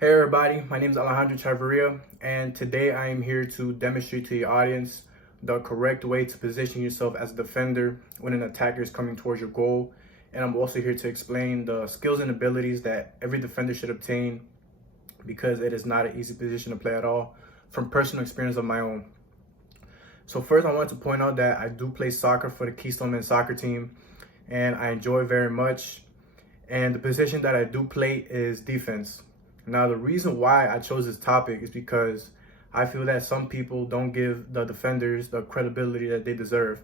Hey everybody, my name is Alejandro Chavarria, and today I am here to demonstrate to the audience the correct way to position yourself as a defender when an attacker is coming towards your goal. And I'm also here to explain the skills and abilities that every defender should obtain, because it is not an easy position to play at all, from personal experience of my own. So first, I want to point out that I do play soccer for the Keystone Men's Soccer Team, and I enjoy it very much. And the position that I do play is defense. Now, the reason why I chose this topic is because I feel that some people don't give the defenders the credibility that they deserve.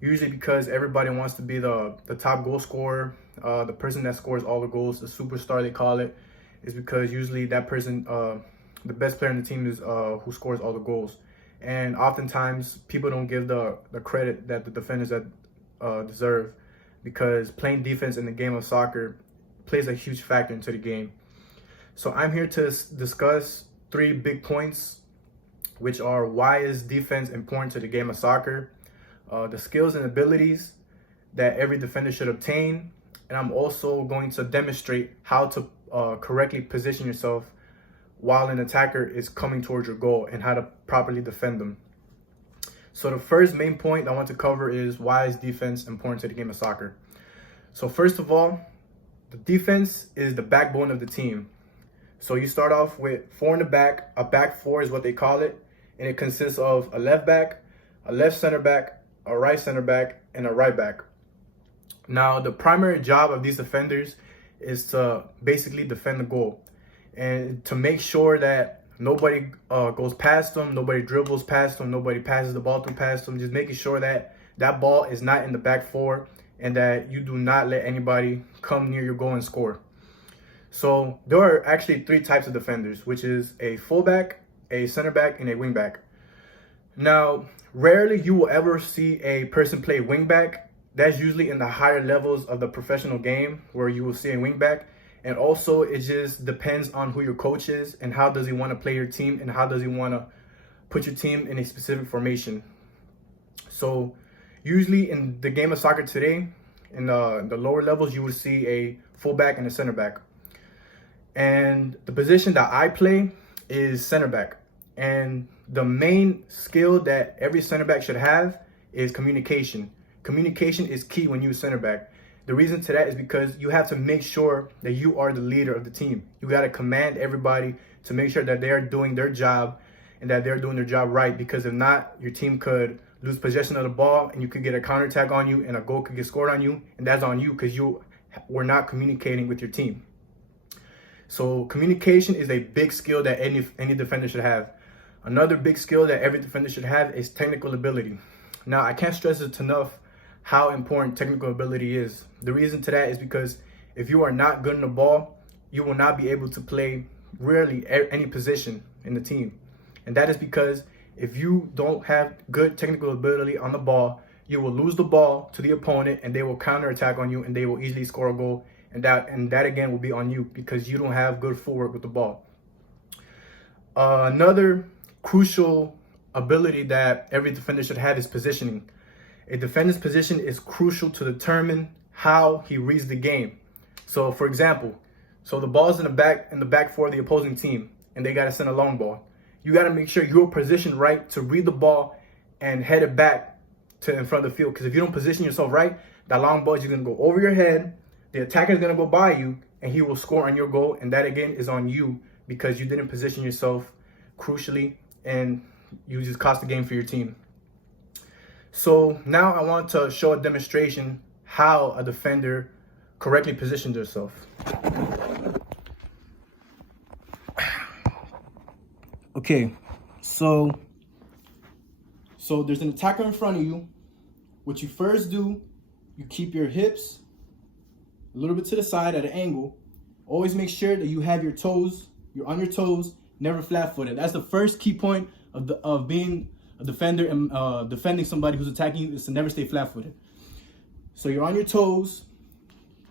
Usually because everybody wants to be the top goal scorer, the person that scores all the goals, the superstar they call it, is because usually that person, the best player on the team is who scores all the goals. And oftentimes people don't give the credit that the defenders that deserve, because playing defense in the game of soccer plays a huge factor into the game. So I'm here to discuss 3 big points, which are: why is defense important to the game of soccer, the skills and abilities that every defender should obtain, and I'm also going to demonstrate how to correctly position yourself while an attacker is coming towards your goal and how to properly defend them. So the first main point I want to cover is: why is defense important to the game of soccer? So first of all, the defense is the backbone of the team. So you start off with 4 in the back. A back 4 is what they call it, and it consists of a left back, a left center back, a right center back, and a right back. Now, the primary job of these defenders is to basically defend the goal and to make sure that nobody goes past them, nobody dribbles past them, nobody passes the ball through past them, just making sure that that ball is not in the back 4 and that you do not let anybody come near your goal and score. So there are actually 3 types of defenders, which is a fullback, a center back, and a wing back. Now, rarely you will ever see a person play wing back. That's usually in the higher levels of the professional game where you will see a wing back. And also, it just depends on who your coach is and how does he want to play your team and how does he want to put your team in a specific formation. So usually in the game of soccer today, in the lower levels, you will see a fullback and a center back. And the position that I play is center back. And the main skill that every center back should have is communication. Communication is key when you use center back. The reason to that is because you have to make sure that you are the leader of the team. You got to command everybody to make sure that they are doing their job and that they're doing their job right. Because if not, your team could lose possession of the ball and you could get a counterattack on you and a goal could get scored on you. And that's on you because you were not communicating with your team. So communication is a big skill that any defender should have. Another big skill that every defender should have is technical ability. Now, I can't stress it enough how important technical ability is. The reason to that is because if you are not good in the ball, you will not be able to play really any position in the team. And that is because if you don't have good technical ability on the ball, you will lose the ball to the opponent and they will counterattack on you and they will easily score a goal. And that again will be on you because you don't have good footwork with the ball. Another crucial ability that every defender should have is positioning. A defender's position is crucial to determine how he reads the game. So for example, the ball's in the back 4 of the opposing team and they got to send a long ball. You got to make sure you're positioned right to read the ball and head it back to in front of the field. Because if you don't position yourself right, that long ball is going to go over your head. The attacker is going to go by you and he will score on your goal. And that again is on you because you didn't position yourself crucially and you just cost the game for your team. So now I want to show a demonstration how a defender correctly positions herself. Okay, so there's an attacker in front of you. What you first do, you keep your hips a little bit to the side at an angle. Always make sure that you have you're on your toes, never flat-footed. That's the first key point of being a defender and defending somebody who's attacking you, is to never stay flat-footed. So you're on your toes,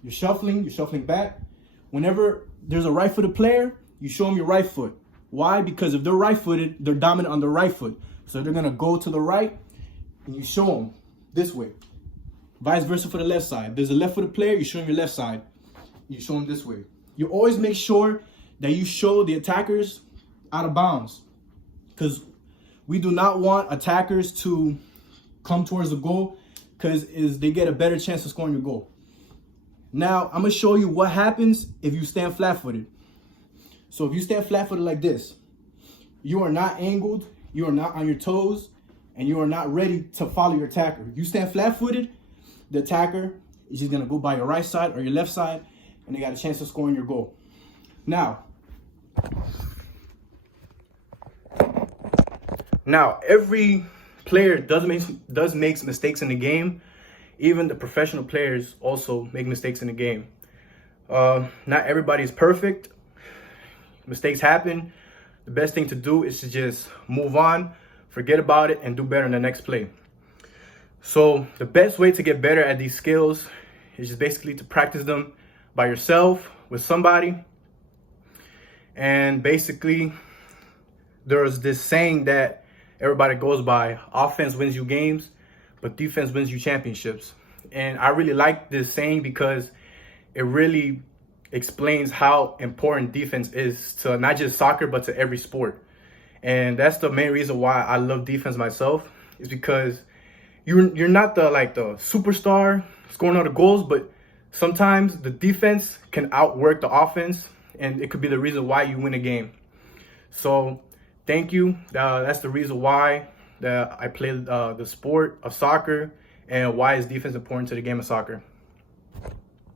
you're shuffling back. Whenever there's a right-footed player, you show them your right foot. Why? Because if they're right-footed, they're dominant on their right foot. So they're gonna go to the right and you show them this way. Vice versa for the left side. There's a left-footed player, you show him your left side. You show him this way. You always make sure that you show the attackers out of bounds, because we do not want attackers to come towards the goal, because they get a better chance of scoring your goal. Now, I'm going to show you what happens if you stand flat-footed. So if you stand flat-footed like this, you are not angled, you are not on your toes, and you are not ready to follow your attacker. If you stand flat-footed, the attacker is just going to go by your right side or your left side, and they got a chance of scoring your goal. Now, every player does make mistakes in the game. Even the professional players also make mistakes in the game. Not everybody is perfect. Mistakes happen. The best thing to do is to just move on, forget about it, and do better in the next play. So the best way to get better at these skills is just basically to practice them by yourself, with somebody. And basically, there's this saying that everybody goes by: offense wins you games, but defense wins you championships. And I really like this saying because it really explains how important defense is to not just soccer, but to every sport. And that's the main reason why I love defense myself, is because you're not the superstar scoring all the goals, but sometimes the defense can outwork the offense, and it could be the reason why you win a game. So thank you. That's the reason why that I play the sport of soccer, and why is defense important to the game of soccer.